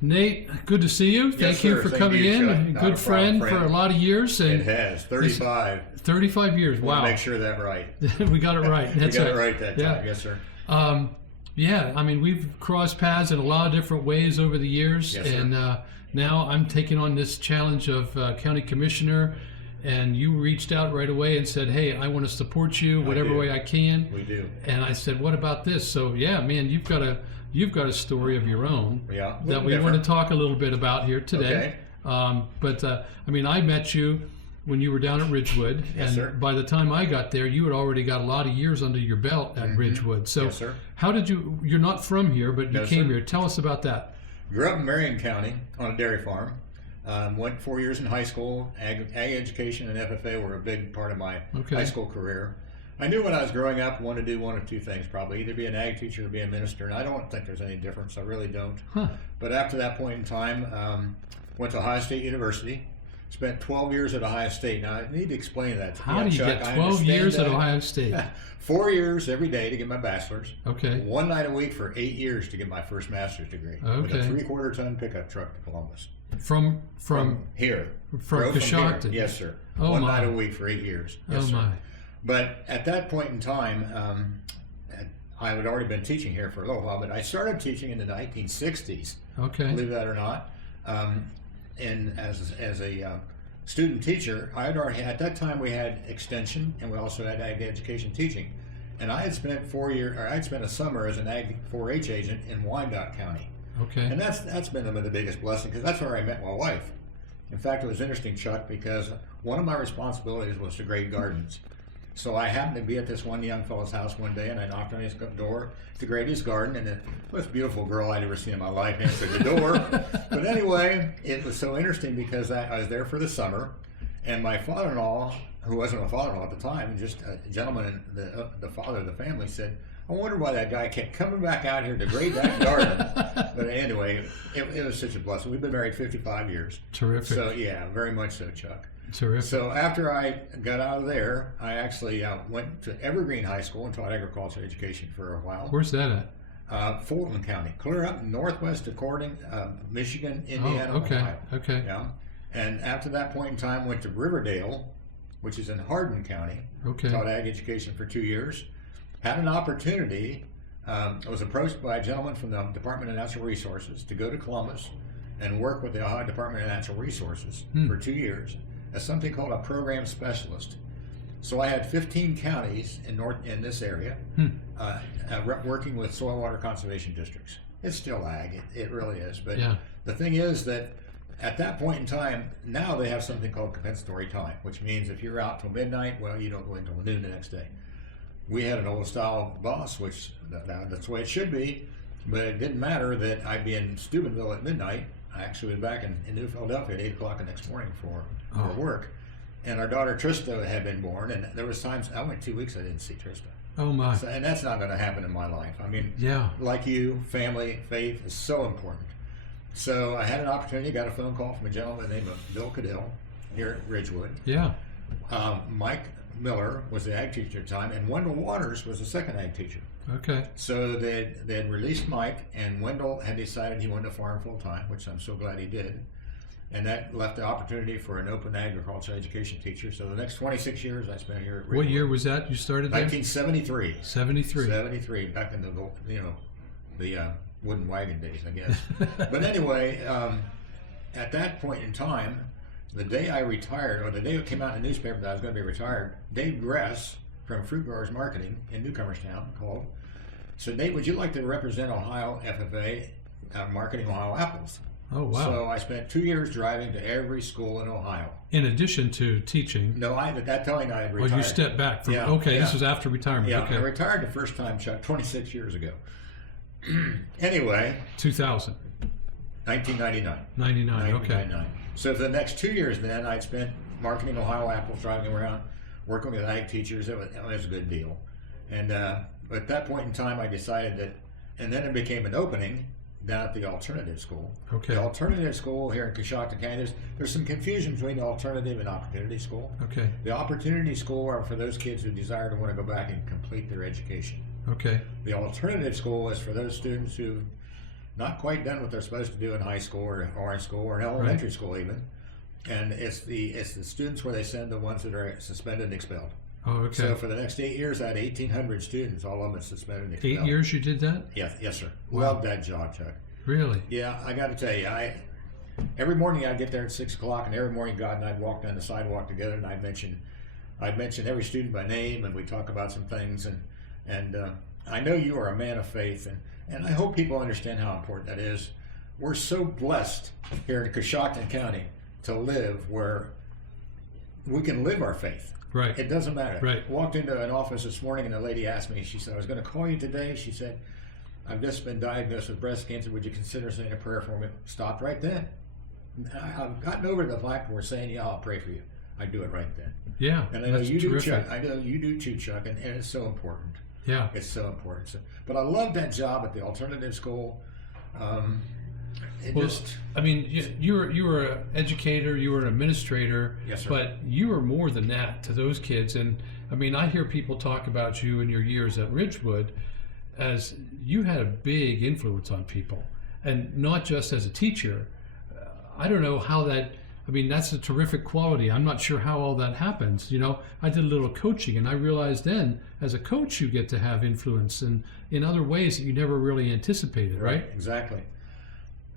Nate, good to see you. Thank you for coming in. Good friend for a lot of years. And it has 35. 35 years. Wow. Make sure that right. We got it right. We got it right that time. Yes, sir. Yeah, I mean, we've crossed paths in a lot of different ways over the years. Yes, sir. And now I'm taking on this challenge of county commissioner. And you reached out right away and said, hey, I want to support you whatever way I can. We do. And I said, what about this? So, yeah, man, you've got a story of your own that we want to talk a little bit about here today. Okay. But I mean, I met you when you were down at Ridgewood, yes, and by the time I got there, you had already got a lot of years under your belt at Ridgewood. So yes, sir. How did you're not from here, but you came here. Tell us about that. Grew up in Marion County on a dairy farm. Went 4 years in high school. Ag education and FFA were a big part of my high school career. I knew when I was growing up, I wanted to do one of two things probably, either be an ag teacher or be a minister, and I don't think there's any difference, I really don't. But after that point in time, went to Ohio State University, spent 12 years at Ohio State. Now I need to explain that to How do you Chuck. get 12 years at Ohio State? 4 years every day to get my bachelor's. Okay. 1 night a week for 8 years to get my first master's degree. Okay. With a 3/4 ton pickup truck to Columbus. From here. From Coshocton? Yes, sir. Oh, 1 night a week for 8 years. Yes, sir. My. But at that point in time, I had already been teaching here for a little while, but I started teaching in the 1960s. Okay. Believe that or not. And as a student teacher, I had already, at that time we had extension and we also had ag education teaching. And I had spent I'd spent a summer as an ag 4-H agent in Wyandotte County. Okay. And that's been the biggest blessing, because that's where I met my wife. In fact, it was interesting, Chuck, because one of my responsibilities was to grade gardens. So I happened to be at this one young fellow's house one day, and I knocked on his door to grade his garden, and the most beautiful girl I'd ever seen in my life answered the door. But anyway, it was so interesting because I was there for the summer, and my father-in-law, who wasn't a father-in-law at the time, just a gentleman, the father of the family, said, I wonder why that guy kept coming back out here to grade that garden. But anyway, it was such a blessing. We've been married 55 years. Terrific. So yeah, very much so, Chuck. Terrific. So after I got out of there, I actually went to Evergreen High School and taught agriculture education for a while. Where's that at? Fulton County, clear up northwest according Michigan, Indiana, Ohio. Okay. Yeah. And after that point in time, went to Riverdale, which is in Hardin County. Okay. Taught ag education for 2 years. Had an opportunity. I was approached by a gentleman from the Department of Natural Resources to go to Columbus and work with the Ohio Department of Natural Resources for 2 years as something called a program specialist. So I had 15 counties in this area working with soil water conservation districts. It's still ag, it really is. But the thing is that at that point in time, now they have something called compensatory time, which means if you're out till midnight, well, you don't go until noon the next day. We had an old style boss, which that's the way it should be, but it didn't matter that I'd be in Steubenville at midnight. I actually was back in New Philadelphia at 8 o'clock the next morning for work. And our daughter Trista had been born, and there was times I went 2 weeks I didn't see Trista. Oh my! So, and that's not going to happen in my life. I mean, like you, family, faith is so important. So I had an opportunity, got a phone call from a gentleman named Bill Cadill here at Ridgewood. Yeah. Mike Miller was the ag teacher at the time, and Wendell Waters was the second ag teacher. Okay. So they had released Mike, and Wendell had decided he wanted to farm full time, which I'm so glad he did. And that left the opportunity for an open agriculture education teacher. So the next 26 years I spent here at Ridgewood. What year was that you started there? 1973. 73, back in the wooden wagon days, I guess. But anyway, at that point in time, the day I retired, or the day it came out in the newspaper that I was going to be retired, Dave Gress from Fruit Growers Marketing in Newcomerstown called, said, Nate, would you like to represent Ohio FFA marketing Ohio apples? Oh, wow. So I spent 2 years driving to every school in Ohio. In addition to teaching? No, at that time I had retired. Oh, you stepped back from, this was after retirement. Yeah, okay. I retired the first time, Chuck, 26 years ago. Anyway. 2000. 1999. 99, okay. So for the next 2 years then, I'd spent marketing Ohio apples, driving around, working with ag teachers. It was a good deal. And at that point in time, I decided that, and then it became an opening down at the alternative school. Okay. The alternative school here in Coshocton County, there's some confusion between the alternative and opportunity school. Okay. The opportunity school are for those kids who desire to want to go back and complete their education. Okay. The alternative school is for those students who not quite done what they're supposed to do in high school or in school or in elementary school even. And it's the students where they send the ones that are suspended and expelled. Oh, okay. So for the next 8 years, I had 1,800 students, all of them suspended and expelled. 8 years you did that? Yes, sir. Wow. Loved that job, Chuck. Really? Yeah, I got to tell you, every morning I'd get there at 6 o'clock, and every morning God and I'd walk down the sidewalk together, and I'd mention every student by name, and we'd talk about some things, and I know you are a man of faith, and I hope people understand how important that is. We're so blessed here in Coshocton County to live where we can live our faith. Right. It doesn't matter. Right. Walked into an office this morning, and a lady asked me, she said, I was going to call you today. She said, I've just been diagnosed with breast cancer. Would you consider saying a prayer for me? Stopped right then. I've gotten over the fact where saying, yeah, I'll pray for you. I do it right then. Yeah, and I know that's you terrific. do, Chuck. I know you do too, Chuck, and it's so important. Yeah. It's so important. So, but I love that job at the alternative school. I mean, you were an educator, you were an administrator, Yes, sir. but you were more than that to those kids. And I mean, I hear people talk about you in your years at Ridgewood as you had a big influence on people, and not just as a teacher. I don't know how that. I mean, that's a terrific quality. I'm not sure how all that happens. You know, I did a little coaching, and I realized then, as a coach, you get to have influence in other ways that you never really anticipated, right? Exactly.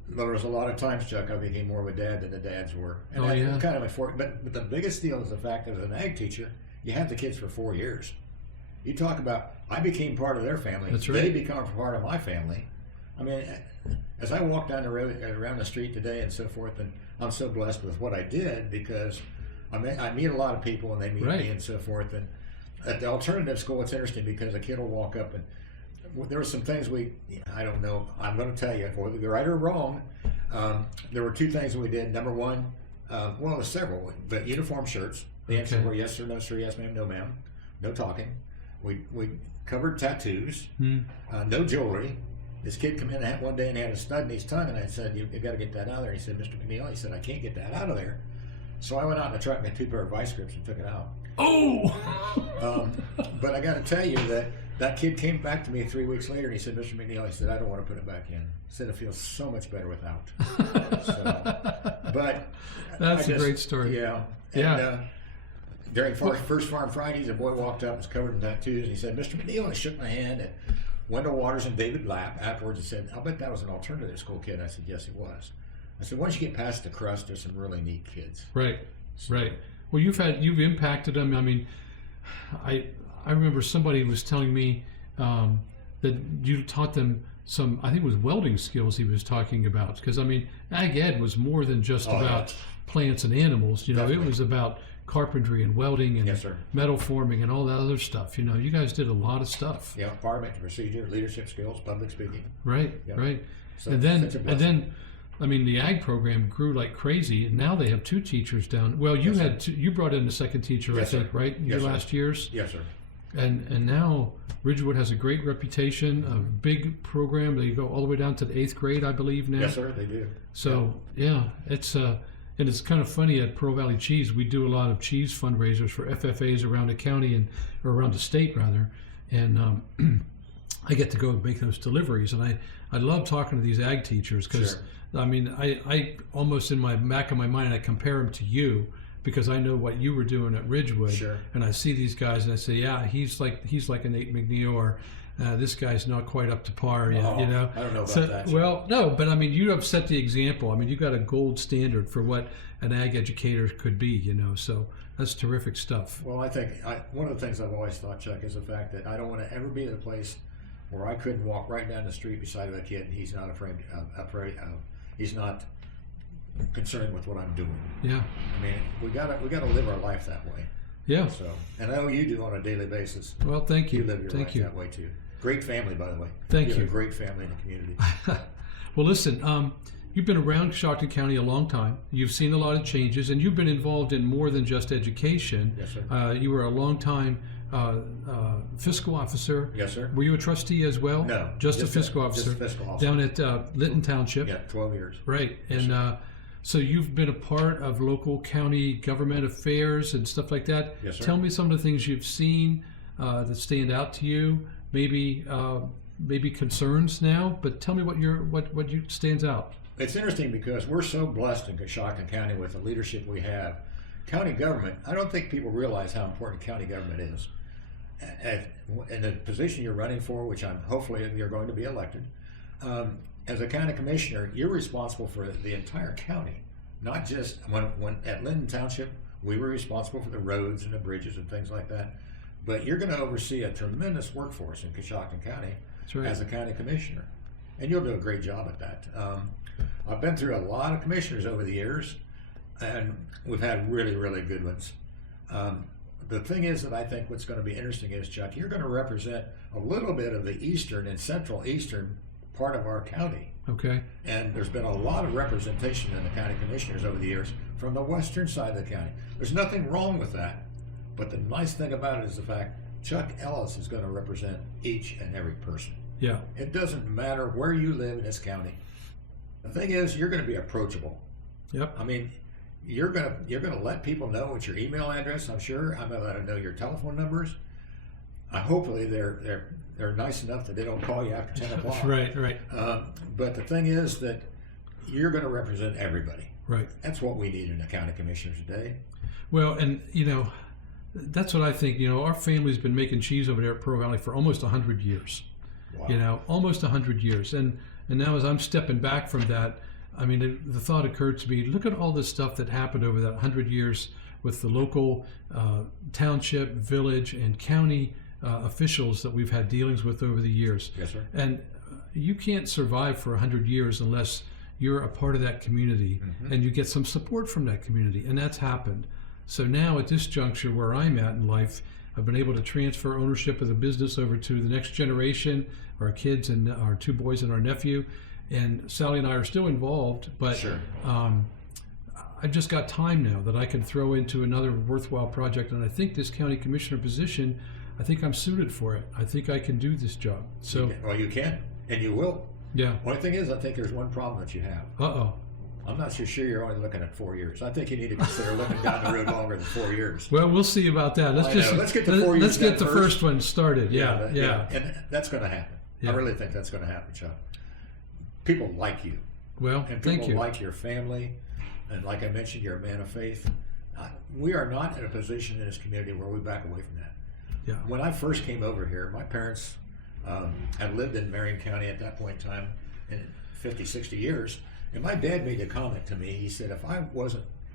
There was a lot of times, Chuck, I became more of a dad than the dads were. And Oh, that yeah. kind of important. But the biggest deal is the fact that as an ag teacher, you have the kids for 4 years. You talk about, I became part of their family. That's right. They become part of my family. I mean, as I walk down the road, around the street today and so forth, and I'm so blessed with what I did because I meet a lot of people and they meet Right. me and so forth. And at the alternative school, it's interesting because a kid will walk up and there were some things I don't know, I'm going to tell you, whether they're right or wrong. There were two things we did. Number one, well, there was several, but uniform shirts. The answer Okay. were yes sir, no sir, yes ma'am, no ma'am. No talking. We covered tattoos, no jewelry. This kid came in one day and had a stud in his tongue, and I said, you got to get that out of there. He said, Mr. McNeal, he said, I can't get that out of there. So I went out in the truck and got 2 pair of vice grips and took it out. Oh! But I got to tell you that kid came back to me 3 weeks later and he said, Mr. McNeal, he said, I don't want to put it back in. He said, it feels so much better without. But That's a great story. Yeah. Yeah. During First Farm Fridays, a boy walked up and was covered in tattoos and he said, Mr. McNeal, and I shook my hand and Wendell Waters and David Lapp afterwards and said, I'll bet that was an alternative school kid. I said, yes, it was. I said, once you get past the crust, there's some really neat kids. Right, right. Well, you've impacted them. I mean, I remember somebody was telling me that you taught them some, I think it was welding skills he was talking about. Because I mean, Ag Ed was more than just about plants and animals. You know, Definitely. it was about carpentry and welding and Yes, sir. metal forming and all that other stuff. You know, you guys did a lot of stuff. Yeah, parliamentary procedure, leadership skills, public speaking. Right, Yep. right. So, and such a blessing. then, I mean, the ag program grew like crazy, and now they have 2 teachers down. Well, you Yes, had you brought in a second teacher, Yes, I think, sir. right? Your Yes, sir. last years, Yes, sir. and now Ridgewood has a great reputation, a big program. They go all the way down to the 8th grade, I believe now. Yes, sir, they do. So yeah, it's and it's kind of funny at Pearl Valley Cheese. We do a lot of cheese fundraisers for FFAs around the county or around the state rather, and I get to go and make those deliveries. And I love talking to these ag teachers because Sure. I mean I almost in my back of my mind I compare them to you because I know what you were doing at Ridgewood, Sure. and I see these guys and I say, yeah, he's like a Nate McNeal, or this guy's not quite up to par yet, Oh, you know. I don't know about that. Well, no, but I mean, you have set the example. I mean, you got a gold standard for what an ag educator could be, you know. So that's terrific stuff. Well, I think one of the things I've always thought, Chuck, is the fact that I don't want to ever be at a place where I couldn't walk right down the street beside a kid and he's not afraid he's not concerned with what I'm doing. Yeah. I mean, we gotta live our life that way. Yeah. So, and I know you do on a daily basis. Well, thank you. You live your Thank life you. that way too. Great family, by the way. Thank you. you. Have a great family in the community. Well, listen, you've been around Coshocton County a long time. You've seen a lot of changes, and you've been involved in more than just education. Yes, sir. You were a long time fiscal officer. Yes, sir. Were you a trustee as well? No, just a just fiscal a- officer. just a fiscal officer. Down at Lytton Township. Yeah, 12 years. Right, Yes, and so you've been a part of local county government affairs and stuff like that. Yes, sir. Tell me some of the things you've seen that stand out to you. Maybe maybe concerns now, but tell me what you stands out. It's interesting because we're so blessed in Coshocton County with the leadership we have. County government, I don't think people realize how important county government is. In the position you're running for, which hopefully you're going to be elected, as a county commissioner, you're responsible for the entire county, not just when at Linden Township, we were responsible for the roads and the bridges and things like that. But you're going to oversee a tremendous workforce in Coshocton County as a county commissioner, and you'll do a great job at that. I've been through a lot of commissioners over the years, and we've had really, really good ones. The thing is that I think what's going to be interesting is, Chuck, you're going to represent a little bit of the eastern and central eastern part of our county. Okay. And there's been a lot of representation in the county commissioners over the years from the western side of the county. There's nothing wrong with that, but the nice thing about it is the fact Chuck Ellis is going to represent each and every person. Yeah. It doesn't matter where you live in this county. The thing is, you're going to be approachable. Yep. I mean, you're gonna let people know what's your email address. I'm sure I'm gonna let them know your telephone numbers. Hopefully they're nice enough that they don't call you after 10 o'clock. Right. But the thing is that you're going to represent everybody. Right. That's what we need in the county commissioners today. Well, and that's what I think. Our family's been making cheese over there at Pearl Valley for almost 100 years. Wow. Almost 100 years, and now as I'm stepping back from that, I mean, the thought occurred to me, look at all this stuff that happened over that 100 years with the local township, village, and county officials that we've had dealings with over the years. Yes, sir. And you can't survive for 100 years unless you're a part of that community and you get some support from that community, and that's happened. So now at this juncture where I'm at in life, I've been able to transfer ownership of the business over to the next generation, our kids and our 2 boys and our nephew. And Sally and I are still involved, but sure. I've just got time now that I can throw into another worthwhile project. And I think this county commissioner position, I think I'm suited for it. I think I can do this job. So, you can, and you will. Yeah. Only thing is, I think there's one problem that you have. Uh-oh. I'm not so sure you're only looking at 4 years. I think you need to consider looking down the road longer than 4 years. Well, we'll see about that. Let's get the 4 years. Let's get the first one started. Yeah. And that's going to happen. Yeah. I really think that's going to happen, Chuck. People like you. Well, and thank you. People like your family, and like I mentioned, you're a man of faith. We are not in a position in this community where we back away from that. Yeah. When I first came over here, my parents had lived in Marion County at that point in time in 50, 60 years, and my dad made a comment to me. He said,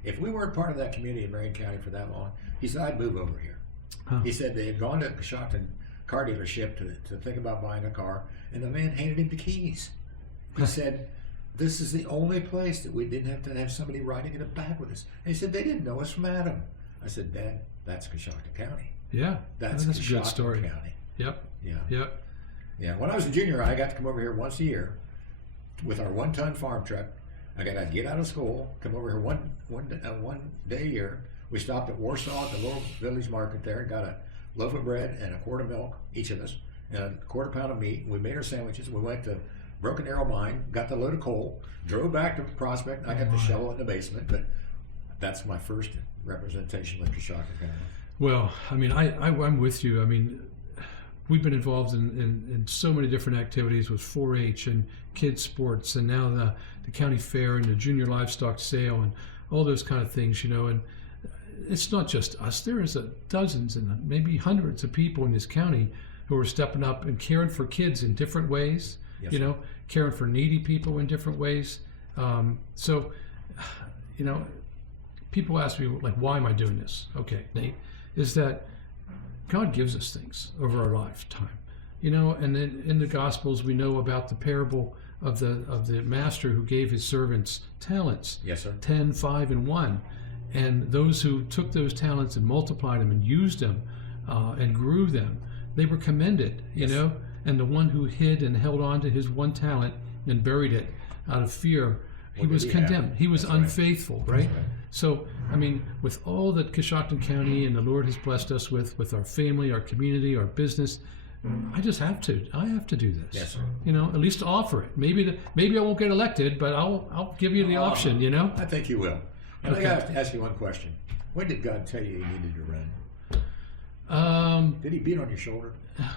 if we weren't part of that community in Marion County for that long, he said, I'd move over here. Huh. He said they had gone to the Coshocton car dealership to think about buying a car, and the man handed him the keys. He said, this is the only place that we didn't have to have somebody riding in the back with us. And he said, they didn't know us from Adam. I said, Dad, that's Coshocton County. Yeah, that's a good story. County. Yep. Yeah. When I was a junior, I got to come over here once a year with our 1-ton farm truck. I got to get out of school, come over here one day a year. We stopped at Warsaw at the little village market there and got a loaf of bread and a quart of milk, each of us, and a quarter pound of meat. We made our sandwiches. We went to Broken Arrow Mine, got the load of coal, drove back to Prospect. I got the shovel in the basement, but that's my first representation with Coshocton County. Well, I mean, I'm with you. I mean, we've been involved in so many different activities with 4-H and kids sports, and now the county fair and the junior livestock sale and all those kind of things, and it's not just us. There is dozens and maybe hundreds of people in this county who are stepping up and caring for kids in different ways. Yes, caring for needy people in different ways. So, people ask me, like, why am I doing this? Okay, Nate, is that God gives us things over our lifetime. And in the Gospels we know about the parable of the master who gave his servants talents. Yes, sir. 10, 5, and 1. And those who took those talents and multiplied them and used them and grew them, they were commended, Yes. And the one who hid and held on to his one talent and buried it out of fear, he was condemned. He was unfaithful, right? That's right. So, I mean, with all that Coshocton County and the Lord has blessed us with our family, our community, our business, I have to do this. Yes, sir. At least offer it. Maybe I won't get elected, but I'll give you the option, I think you will. And Okay. I got to ask you one question. When did God tell you needed to run? Did he beat on your shoulder?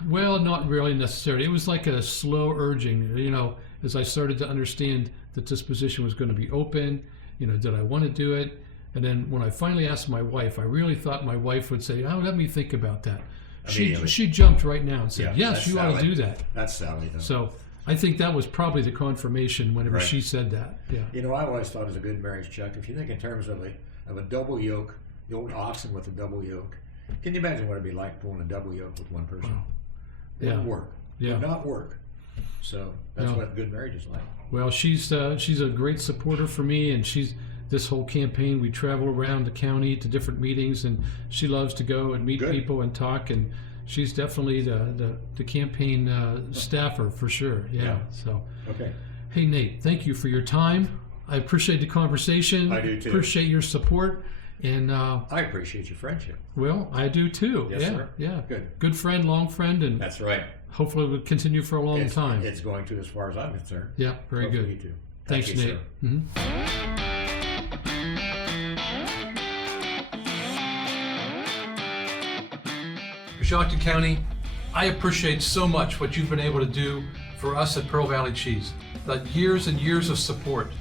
Well, not really necessarily. It was like a slow urging, as I started to understand that this position was going to be open, did I want to do it? And then when I finally asked my wife, I really thought my wife would say, oh, let me think about that. She jumped right now and said, yes, you ought to do that. That's Sally, though. So I think that was probably the confirmation whenever she said that. Yeah. I always thought it was a good marriage, Chuck. If you think in terms of a double yoke, the old oxen with a double yoke, can you imagine what it'd be like pulling a double yoke with one person? Wow. Wouldn't work. Yeah. Would not work. So that's what a good marriage is like. Well, she's a great supporter for me, and this whole campaign, we travel around the county to different meetings, and she loves to go and meet people and talk, and she's definitely the campaign staffer for sure. Yeah. So. Okay. Hey, Nate, thank you for your time. I appreciate the conversation. I do too. Appreciate your support. And I appreciate your friendship. Well, I do too. Yes, sir. Yeah. Good. Good friend, long friend, and that's right. Hopefully, it will continue for a long time. It's going to, as far as I'm concerned. Yeah, very good. You too. Thanks, Thank you, Nate. Coshocton County, I appreciate so much what you've been able to do for us at Pearl Valley Cheese. The years and years of support,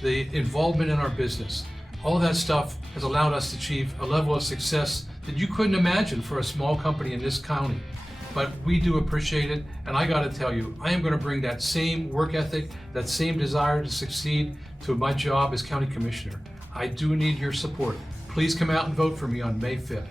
the involvement in our business, all that stuff has allowed us to achieve a level of success that you couldn't imagine for a small company in this county. But we do appreciate it, and I got to tell you, I am going to bring that same work ethic, that same desire to succeed to my job as County Commissioner. I do need your support. Please come out and vote for me on May 5th.